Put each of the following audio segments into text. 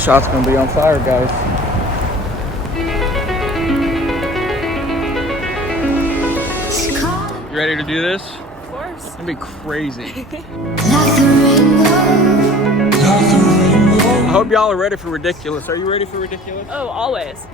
shot's gonna be on fire, guys. You ready to do this? Of course. It's gonna be crazy. I hope y'all are ready for ridiculous. Are you ready for ridiculous? Oh, always.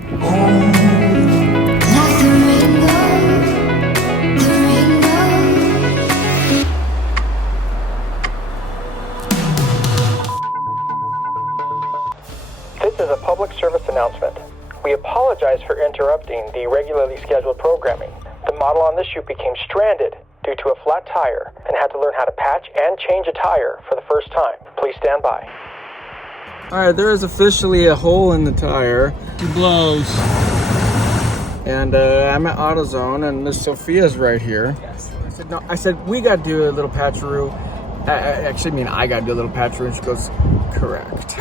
This is a public service announcement. We apologize for interrupting the regularly scheduled programming. The model on this shoot became stranded due to a flat tire and had to learn how to patch and change a tire for the first time. Please stand by. All right, there is officially a hole in the tire. It blows. And I'm at Autozone, and Miss Sophia's right here. Yes. I said, we got to do a little patcheroo. I got to do a little patcheroo, and she goes, correct.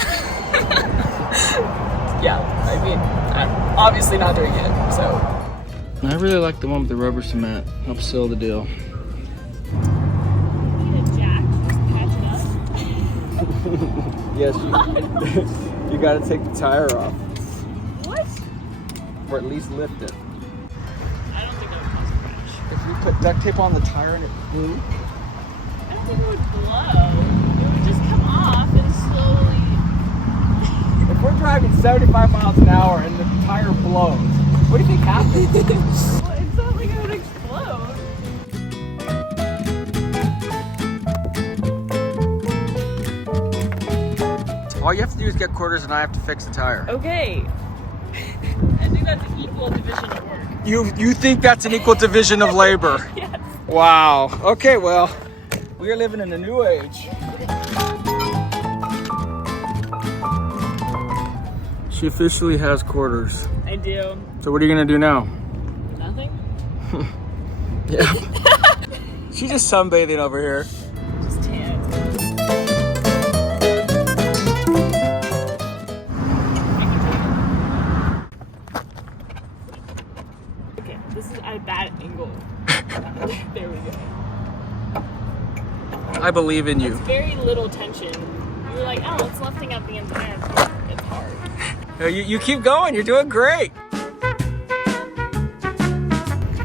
Yeah, I mean, I'm obviously not doing it, so. I really like the one with the rubber cement. Helps seal the deal. Need a jack to patch it up? Yes, you got to take the tire off. What? Or at least lift it. I don't think that would cause a crash. If you put duct tape on the tire and it blew, I don't think it would blow. It would just come off and slowly. if we're driving 75 miles an hour and the tire blows, what do you think happens? Well, it's not like it would explode. All you have to do is get quarters and I have to fix the tire. Okay. I think that's an equal division of work. You think that's an equal division of labor? Yes. Wow. Okay, well, we are living in a new age. She officially has quarters. I do. So what are you gonna do now? Nothing? Yeah. She's just sunbathing over here. Just tan. Okay, this is at a bad angle. There we go. I believe in you. It's very little tension. You were like, oh, it's lifting up the entire car. It's hard. You keep going. You're doing great.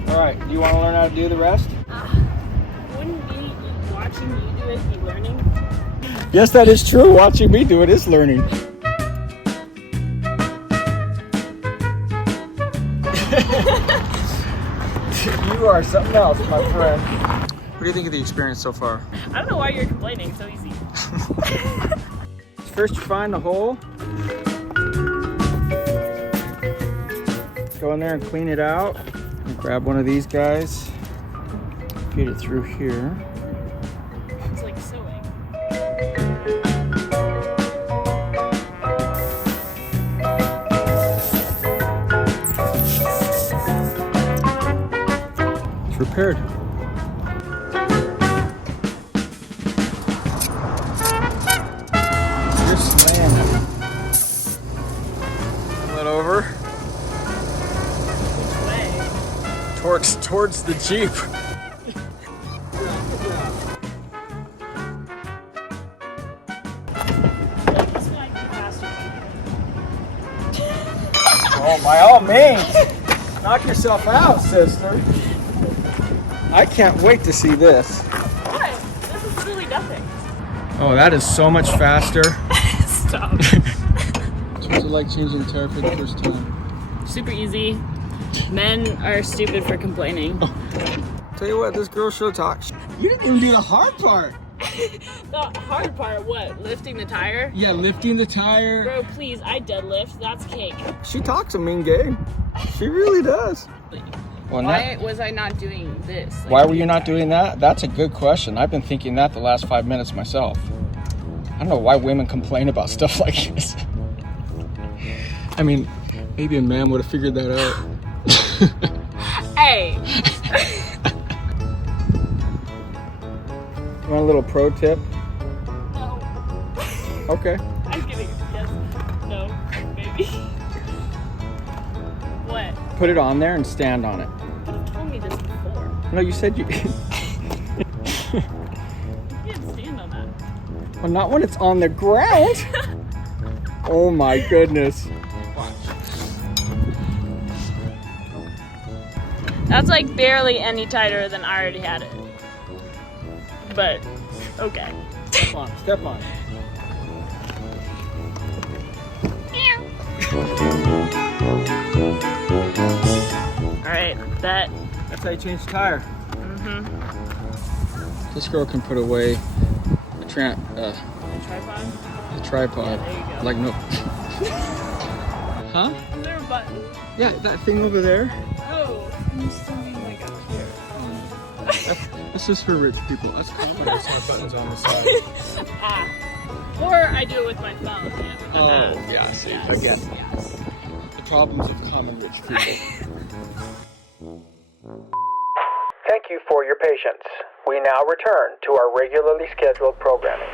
All right. Do you want to learn how to do the rest? Wouldn't be watching you do it be learning? Yes, that is true. Watching me do it is learning. You are something else, my friend. What do you think of the experience so far? I don't know why you're complaining. So easy. First, you find the hole. Go in there and clean it out. And grab one of these guys. Feed it through here. It's like sewing. It's repaired. You're slamming. Pull it over. Which way? Towards the Jeep. This might be faster. Oh, by all means. Knock yourself out, sister. I can't wait to see this. What? This is literally nothing. Oh, that is so much faster. Stop. What's it like changing the tire for the first time? Super easy. Men are stupid for complaining. Tell you what, this girl should talk. You didn't even do the hard part. The hard part, what? Lifting the tire? Yeah, lifting the tire. Bro, please, I deadlift. That's cake. She talks a mean game. She really does. Well, Why was I not doing this? Like, why were you not doing that? That's a good question. I've been thinking that the last 5 minutes myself. I don't know why women complain about stuff like this. I mean, maybe a man would have figured that out. Hey! You want a little pro tip? No. Okay. I'm kidding. Yes. No. Maybe. What? Put it on there and stand on it. You have told me this before. No, you said you... You can't stand on that. Well, not when it's on the ground. Oh my goodness. That's like barely any tighter than I already had it. But, okay. Step on, step on. Alright, that. That's how you change the tire. This girl can put away a Tripod? tripod. Yeah, there you go. Like no. Huh? Is there a button? Yeah, that thing over there. Oh, I'm still being like up here. That's just for rich people. That's common. There's more buttons on the side. Or I do it with my phone. Yeah, with the app. Yeah, see, Yes, again. yes. The problems of common rich people. Thank you for your patience. We now return to our regularly scheduled programming.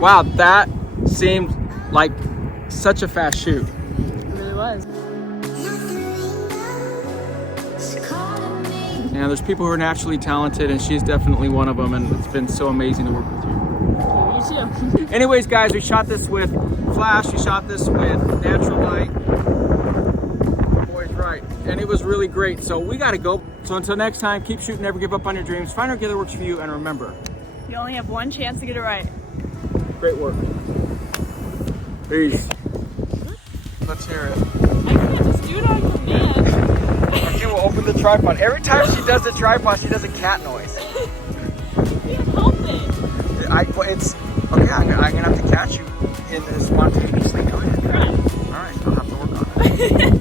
Wow, that seemed like such a fast shoot. It really was. And there's people who are naturally talented, and she's definitely one of them, and it's been so amazing to work with you. You too. Anyways, guys, we shot this with flash, we shot this with natural light. Boy's right. And it was really great. So we gotta go. So until next time, keep shooting, never give up on your dreams. Find out what works for you, and remember, You only have one chance to get it right. great work. Peace. Let's hear it. I can't just do it on command. Okay, we'll open the tripod. Every time she does the tripod, she does a cat noise. You can't help it. It's okay. I'm gonna have to catch you in this spontaneously doing it. Right. All right, I'll have to work on it.